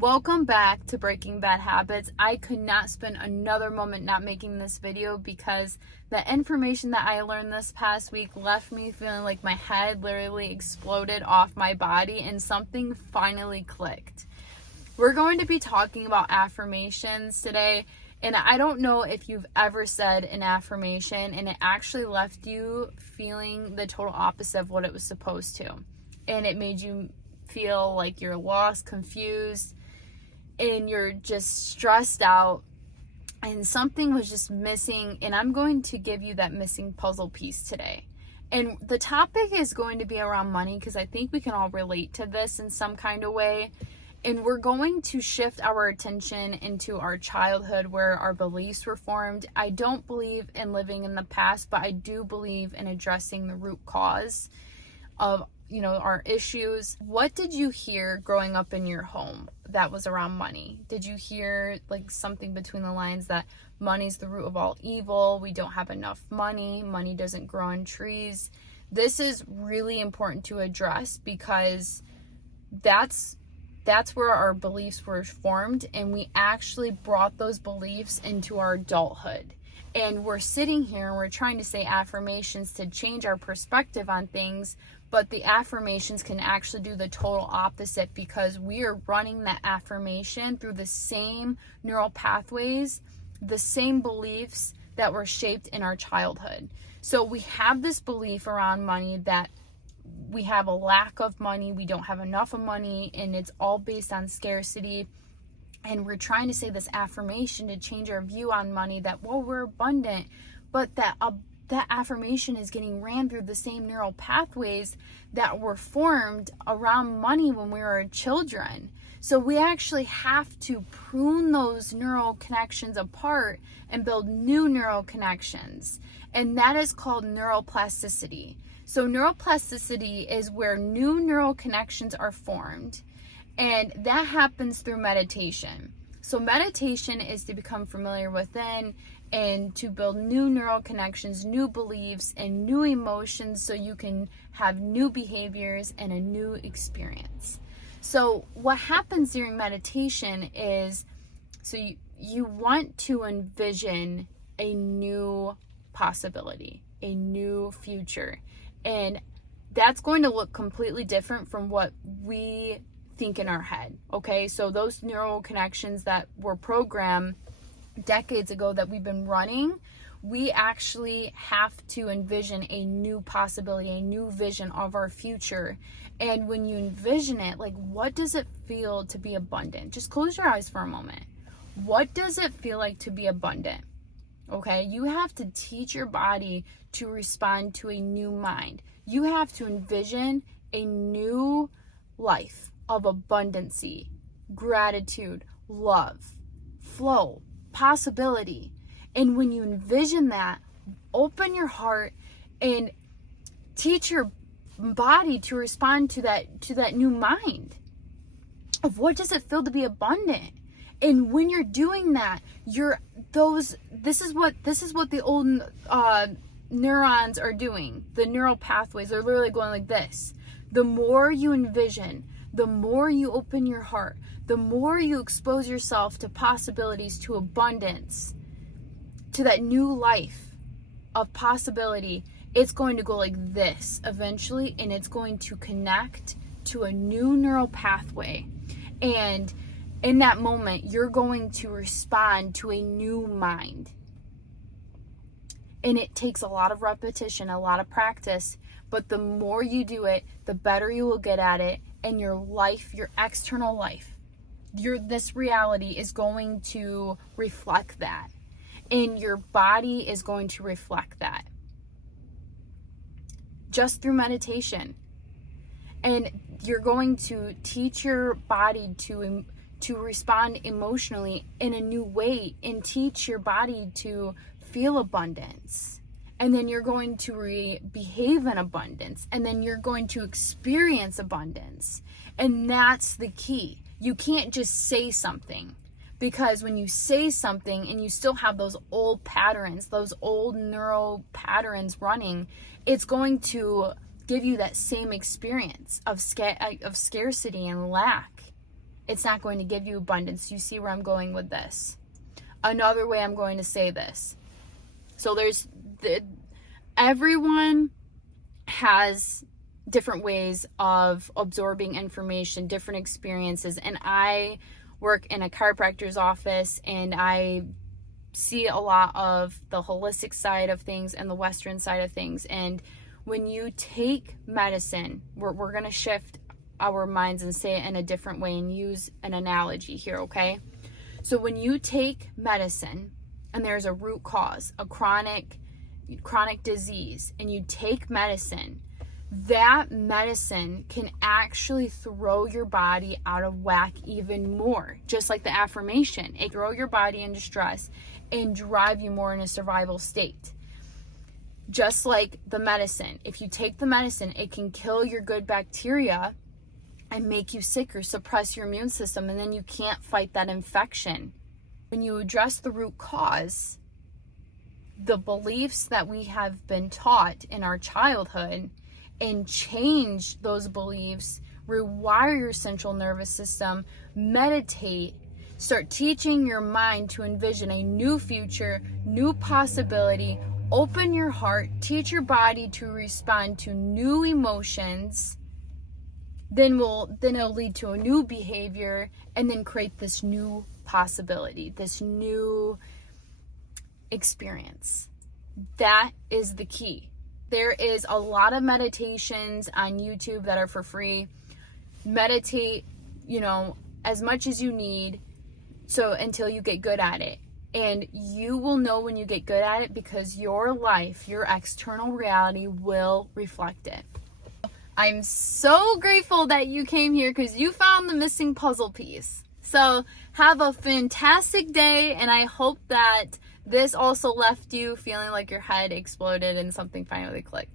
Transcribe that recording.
Welcome back to Breaking Bad Habits. I could not spend another moment not making this video because the information that I learned this past week left me feeling like my head literally exploded off my body and something finally clicked. We're going to be talking about affirmations today, and I don't know if you've ever said an affirmation and it actually left you feeling the total opposite of what it was supposed to. And it made you feel like you're lost, confused, and you're just stressed out and something was just missing, and I'm going to give you that missing puzzle piece today. And the topic is going to be around money because I think we can all relate to this in some kind of way. And we're going to shift our attention into our childhood where our beliefs were formed. I don't believe in living in the past, but I do believe in addressing the root cause of our issues. What did you hear growing up in your home that was around money? Did you hear like something between the lines that money's the root of all evil, we don't have enough money doesn't grow on trees? This is really important to address because that's where our beliefs were formed, and we actually brought those beliefs into our adulthood. And we're sitting here and we're trying to say affirmations to change our perspective on things, but the affirmations can actually do the total opposite because we are running that affirmation through the same neural pathways, the same beliefs that were shaped in our childhood. So we have this belief around money that we have a lack of money, we don't have enough of money, and it's all based on scarcity. And we're trying to say this affirmation to change our view on money that, well, we're abundant, but that affirmation is getting ran through the same neural pathways that were formed around money when we were children. So we actually have to prune those neural connections apart and build new neural connections. And that is called neuroplasticity. So neuroplasticity is where new neural connections are formed. And that happens through meditation. So meditation is to become familiar within and to build new neural connections, new beliefs, and new emotions so you can have new behaviors and a new experience. So what happens during meditation is, you want to envision a new possibility, a new future. And that's going to look completely different from what we think in our head, okay? So those neural connections that were programmed decades ago that we've been running, we actually have to envision a new possibility, a new vision of our future. And when you envision it, like, what does it feel to be abundant? Just close your eyes for a moment. What does it feel like to be abundant? Okay, you have to teach your body to respond to a new mind. You have to envision a new life of abundancy, gratitude, love, flow, possibility. And when you envision that, open your heart and teach your body to respond to that new mind of what does it feel to be abundant. And when you're doing that, this is what the old neurons are doing. The neural pathways are literally going like this. The more you envision, the more you open your heart, the more you expose yourself to possibilities, to abundance, to that new life of possibility, it's going to go like this eventually, and it's going to connect to a new neural pathway. And in that moment, you're going to respond to a new mind. And it takes a lot of repetition, a lot of practice, but the more you do it, the better you will get at it. And your life, your external life, this reality is going to reflect that. And your body is going to reflect that. Just through meditation. And you're going to teach your body to respond emotionally in a new way and teach your body to feel abundance. And then you're going to behave in abundance. And then you're going to experience abundance. And that's the key. You can't just say something. Because when you say something and you still have those old patterns, those old neural patterns running, it's going to give you that same experience of scarcity and lack. it's not going to give you abundance. You see where I'm going with this? Another way I'm going to say this. So everyone has different ways of absorbing information, different experiences. And I work in a chiropractor's office, and I see a lot of the holistic side of things and the Western side of things. And when you take medicine, we're going to shift our minds and say it in a different way and use an analogy here, okay? So when you take medicine and there's a root cause, a chronic disease, and you take medicine, that medicine can actually throw your body out of whack even more. Just like the affirmation, it throw your body into stress and drive you more in a survival state. Just like the medicine, if you take the medicine, it can kill your good bacteria and make you sick or suppress your immune system, and then you can't fight that infection. When you address the root cause, the beliefs that we have been taught in our childhood, and change those beliefs, rewire your central nervous system, meditate, start teaching your mind to envision a new future, new possibility, open your heart, teach your body to respond to new emotions, then it'll lead to a new behavior, and then create this new possibility, this new experience. That is the key. There is a lot of meditations on YouTube that are for free. Meditate, as much as you need, so until you get good at it. And you will know when you get good at it, because your life, your external reality will reflect it. I'm so grateful that you came here, because you found the missing puzzle piece. So have a fantastic day, and I hope that this also left you feeling like your head exploded and something finally clicked.